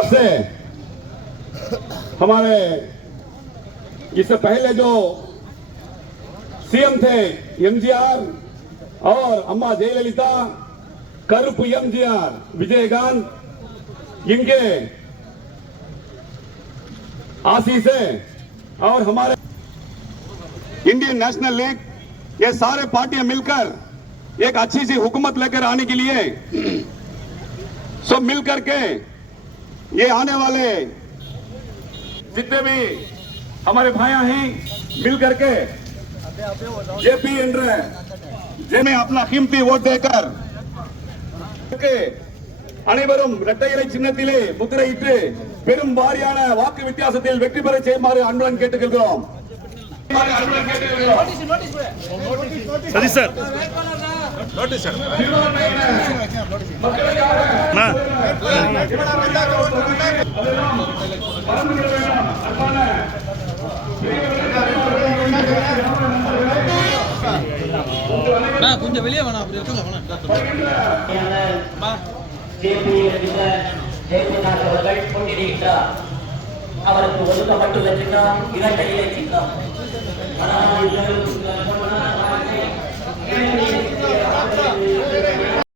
से हमारे इससे पहले जो सीएम थे एमजीआर और अम्मा जयललिता, करुप एमजीआर विजयकांत इनके आशीष है और हमारे इंडियन नेशनल लीग, ये सारे पार्टियाँ मिलकर एक अच्छी सी हुकूमत लेकर आने के लिए सब मिलकर करके ये आने वाले जितने भी हमारे भाइया हैं मिल करके जेपी एंड्रे जे में अपना कीमती वोट देकर के அனைவரும் இரட்டை இலை சின்னத்திலே முத்திரையிட்டு பெரும் வாரியான வாக்கு வித்தியாசத்தில் வெற்றி பெற செய்யுமாறு அன்புடன் கேட்டுக்கொள்கிறோம் அன்புடன் கேட்டுக்கொள்கிறோம் சரி சார் அண்ணா அண்ணா, கொஞ்சம் வெளியே வேணாம் அப்படி இருக்குங்க வேணாம் அவருக்கு ஒதுக்கப்பட்டுள்ள சின்னம் இரட்டை இலை சின்னம். ஆனால்